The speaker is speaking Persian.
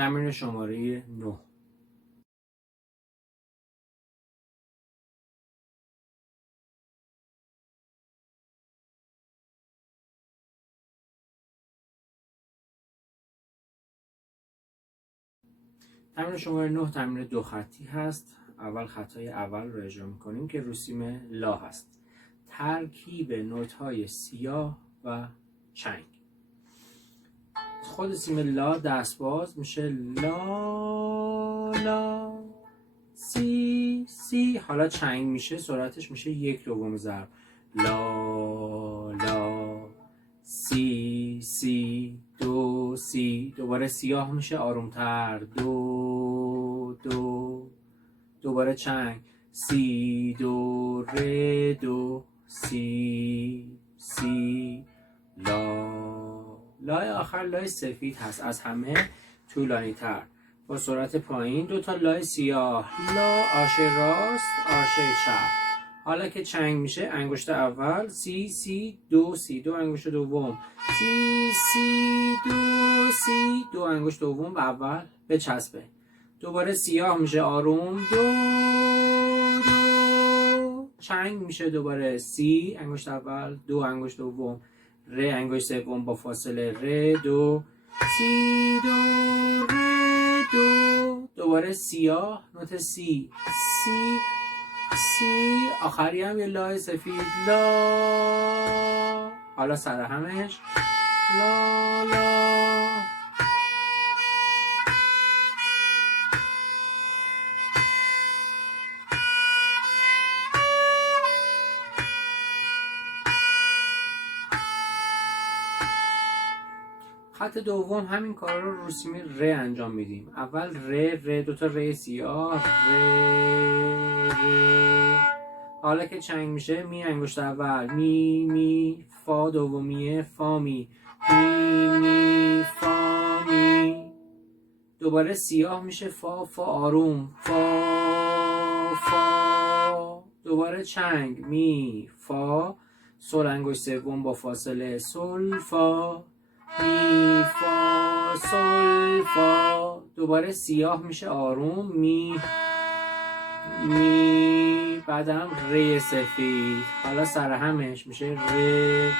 تمرین شماره 9. تمرین شماره 9 تمرین 2 خطی هست. اول خطای اول رو اجرا میکنیم که رسوم لا هست. ترکیب نوت‌های سیاه و چنگ. خود سیم لا دستباز میشه لا لا سی سی. حالا چنگ میشه سرعتش میشه 1/2 ضرب. لا لا سی سی دو سی. دوباره سیاه میشه آرومتر دو دو. دوباره چنگ سی دو ره دو سی سی. لا لای آخر لای سفید هست، از همه طولانی تر با سرعت پایین. 2 تا لای سیاه، لا آرشه راست آرشه چپ. حالا که چنگ میشه انگشت اول سی سی دو سی. دو انگشت دوم سی سی دو سی. دو انگشت دوم به اول بچسبه. دوباره سیاه میشه آروم دو دو. چنگ میشه دوباره سی انگشت اول دو انگشت دوم ره انگشت سوم با فاصله ره دو سی دو ره دو. دوباره سیاه نوت سی سی سی. آخری هم یه لای سفید لا. حالا سر همش لا لا. خط دوم همین کار رو رسوم ره انجام میدیم. اول ره 2 تا ره سیاه ره. حالا که چنگ میشه می انگشت اول می فا دومیه فا می فا می. دوباره سیاه میشه فا آروم فا. دوباره چنگ می فا سل انگشت سوم با فاصله سل فا می فا سل فا. دوباره سیاه میشه آروم می بعدم ره سفید. حالا سر همش میشه ره